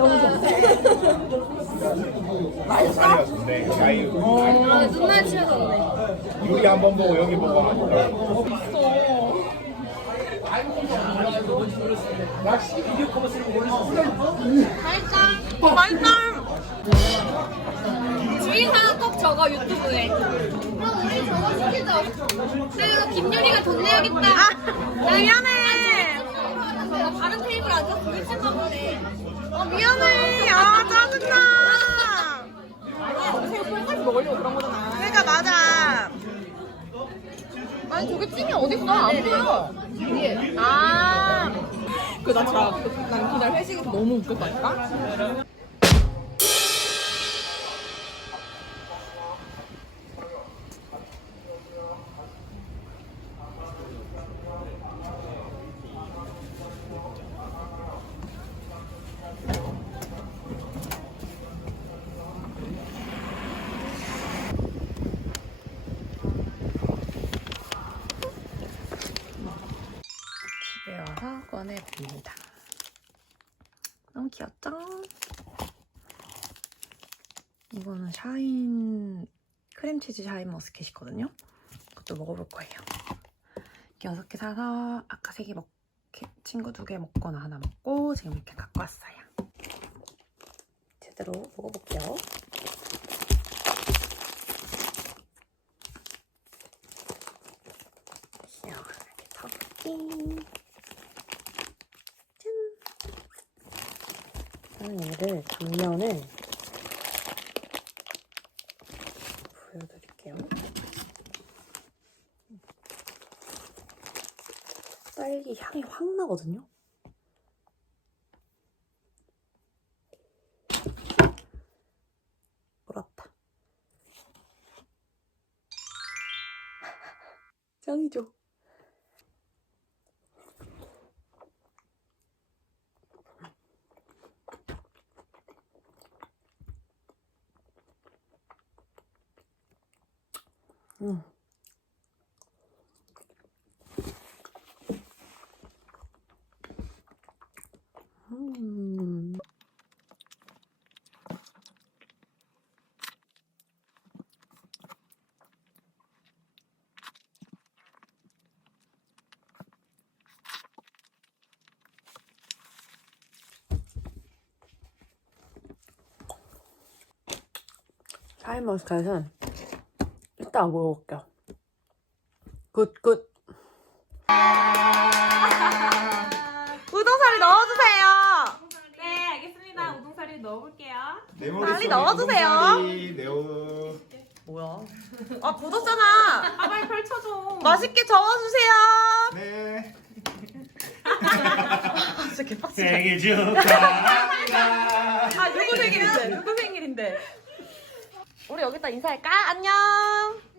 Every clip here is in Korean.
너무 좋네. 아, 눈날 치워졌네. 유리 한 번 보고 여기 보고 하니까. 어, 맛있다. 주의사항 꼭 적어 유튜브에. 그럼 우리 저거 시키자. 그리고 김유리가 돈 내야겠다. 아 미안해. 나 다른 테이블 앉아서 찍나 보네. 어 미안해. 아 짜증나. 새우 똥까지 먹으려고 그런 거잖아. 그러니까 맞아. 아니 저기 찜이 어딨어? 안 보여. 아. 그나 진짜 그- 난 그날 회식에서 너무 웃겼다니까. 이거는 샤인 크림치즈 샤인 머스켓이거든요. 그것도 먹어볼 거예요. 여섯 개 사서 아까 세 개 먹, 친구 두 개 먹거나 하나 먹고 지금 이렇게 갖고 왔어요. 제대로 먹어볼게요. 시원하게 터볼게. 얘를 단면을 보여드릴게요. 딸기 향이 확 나거든요? 그렇다. 짱이죠? 음. 음. 이 따 먹어볼게요. 굿, 굿. 우동사리 넣어주세요. 네, 알겠습니다. 우동사리 넣어볼게요. 빨리 넣어주세요. 네오. 뭐야? 아, 굳었잖아. 아, 빨리 펼쳐줘. 맛있게 저어주세요. 네. 진짜 개빡치다. 생일 축하합니다. 아, 누구 생일인데? 누구 생일인데? 우리 여기다 인사할까? 안녕.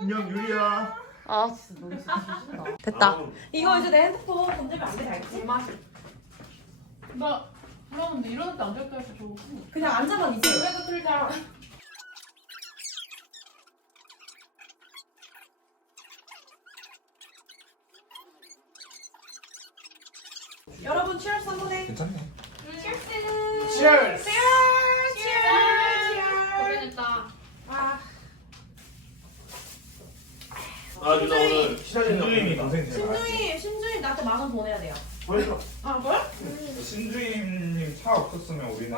안녕 유리야. 아, 진짜 너무 진짜 됐다. 이거 이제 내 핸드폰 건들면 안 돼, 알겠지? 나 그러는데 이러는 때안 될까 해서 저거 그냥 앉아만 있어. 그래도 틀자 여러분, 치얼스 한번 해. 괜찮네. 치얼스. 치얼스. 고생했다. 아 누나 오늘 신주임이 동생 제일. 신주임, 신주임 나한테 만 원 보내야 돼요. 보여줘. 아, 뭘? 신주임님 차 없었으면 우리는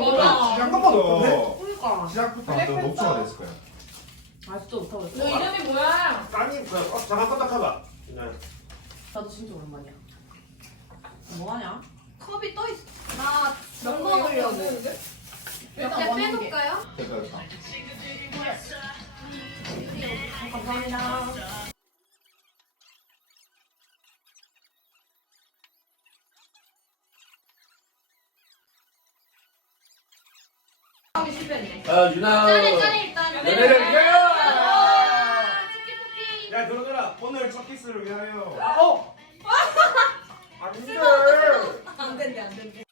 몰라. 시작부터 그니까. 시작부터 완전 녹초가 됐을 거야. 아직도 못하고 있어. 너 이름이 뭐야? 아니 그 어, 잠깐 껐다 켜봐. 나도 진짜 오랜만이야. 뭐하냐? 컵이 떠 있어. 나 몇 먹으려고. 몇개 빼놓을까요? 됐다 됐다. 감사합니다. 아 유나 짜리 짜리 일단. 연애를 위하여 치키 야 들어들아 오늘 첫 키스를 위하여. 어 안돼. 안 된대, 안 된대.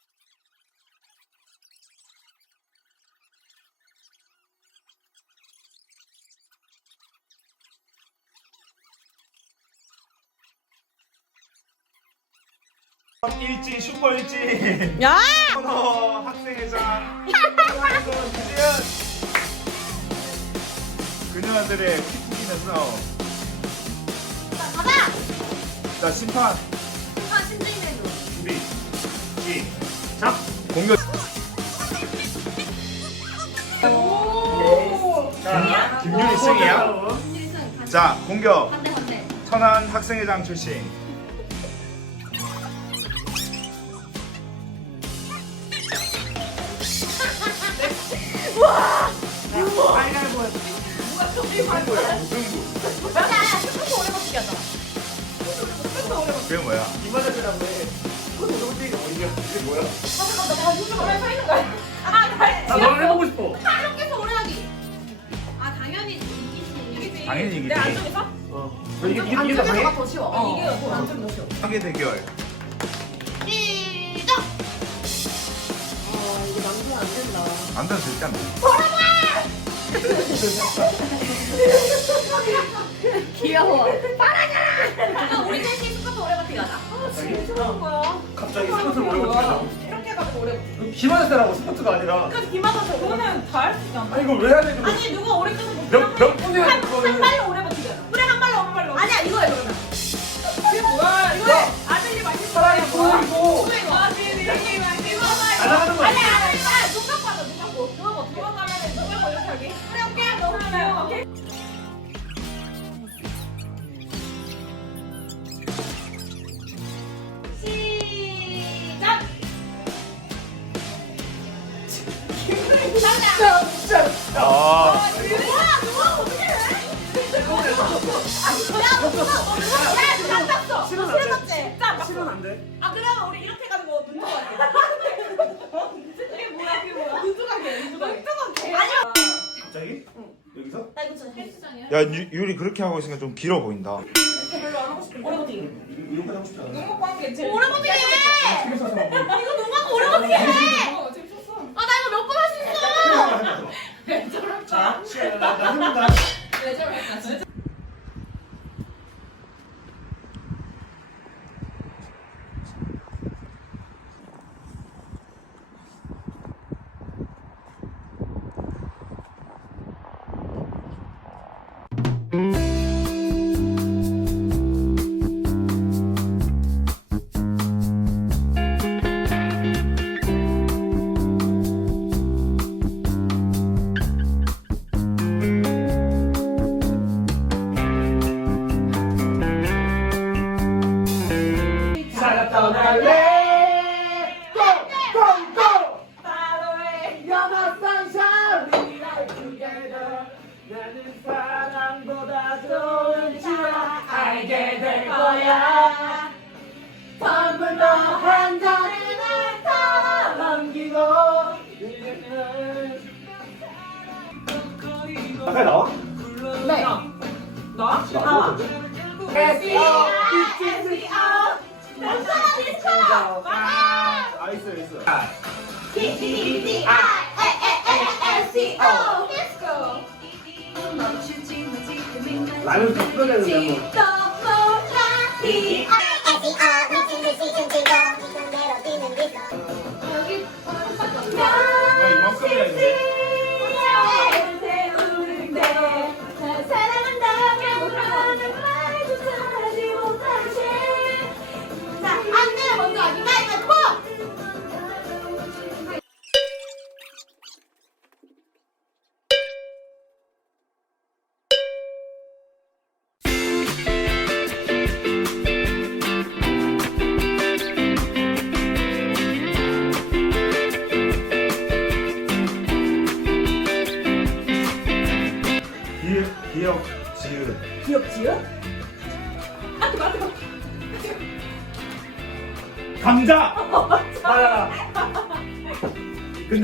일진 야! 선호 학생회장. 김지은. 그녀들의 피투기는 싸움. 자, 가자! 자 심판 아, 신주임해줘. 준비 시작 공격. 자 김윤희 승이야. 자 공격. 반대, 반대. 천안 학생회장 출신 그게 뭐야? 나 너랑 해보고 싶어. 오래 하기. 아, 당연히 이기지. 당연히 이기지 너 이게 이게 이게 다 당해? 더 쉬워. 이게 완전 더 쉬워. 대결 시작! 안 되면 절대 안 돼. 귀여워. 사랑해! 아, 우리 셋이 스쿼트 오래 버티기 하자. 갑자기 스포츠를 오래 버티자. 이렇게 가지고 오래 버티. 기만할 때라고 스포츠가 아니라. 그래서 기마다 저거는 다 할 수 있잖아. 아니 이거 왜 해야 돼? 아니 누가 오래 끄는 못 몇, 몇 분이 한, 할한 거는. 발로 실은. 야 유, 유리 그렇게 하고 있으니까 좀 길어 보인다. 별로 안 하고 싶어. 오래 버티기. 이렇게 하고 싶지 않아. 눈 감고 하는 게 제일. 오래 버티기 해. 이거 눈 감고 오래 버티기 해. 아 나 이거 몇 번 가까이 나와? 네. 나? 아. D-D-D-I-S-E-O. Let's go. 라면 다 풀어내는데 한번.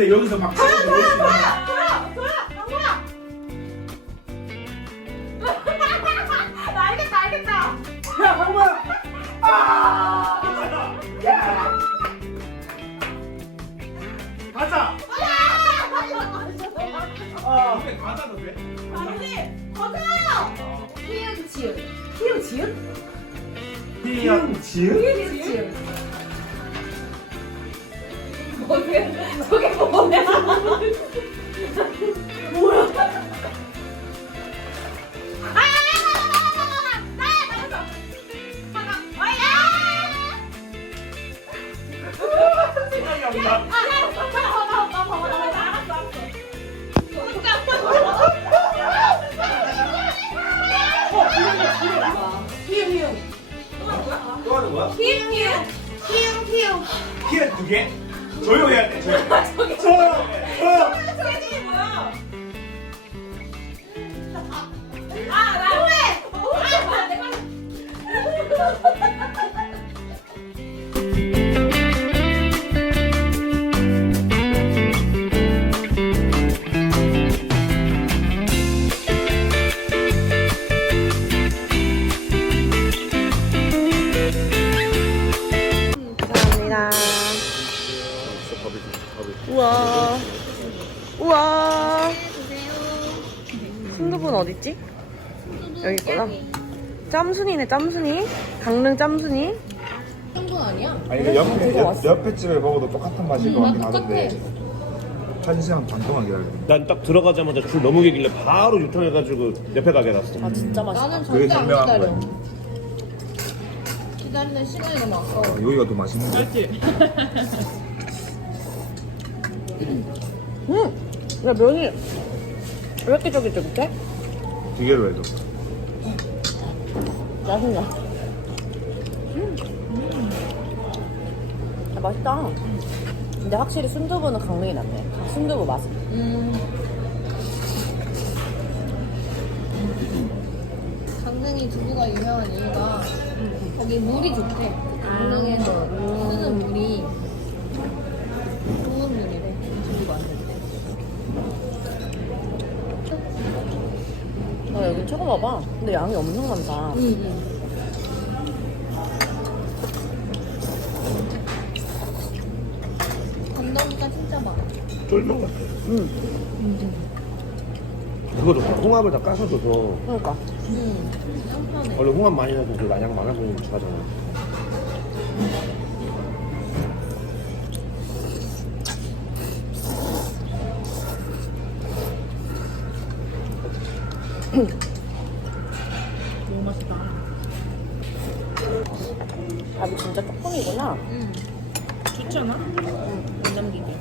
근데 여기서 막 저게 뭐야? 생각이 안 나. 또 하는 거야? 키읔 키읔 키를 두 개? 조용해야 돼. 조용. 조용. 조용. 세진이 뭐야? 아, 나 후회! 아, 내가 우와. 우와. 순두부는 어딨지? 여기 있구나. 짬순이네, 짬순이. 강릉 짬순이. 아니 그 옆에 옆, 옆에 집에 먹어도 똑같은 맛일 것 같긴 하는데 한 시간 반 동안 기다려. 난딱 들어가자마자 줄 너무 길길래 바로 유턴해가지고 옆에 가게 갔어. 아, 진짜 맛있다. 나는 그게 절대 안 기다려. 거야. 기다리는 시간이 너무 아까워. 여기가 더 맛있는데. 음! 야, 면이 왜 이렇게 쫄깃쫄깃해? 기계로 해도. 맛있냐? 음. 아, 맛있다. 근데 확실히 순두부는 강릉이 낫네. 순두부 맛. 강릉이 두부가 유명한 이유가 거기 물이 좋대. 강릉에서 쓰는 물이 처음 와봐. 근데 양이 엄청 많다. 건더기가 진짜 많아. 쫄면 같아. 그거 좋다. 홍합을 다 까서 줘서 그러니까. 응. 원래 홍합 많이 넣어서 그 양양 많아 보이는 거 좋아하잖아. 안 남기게.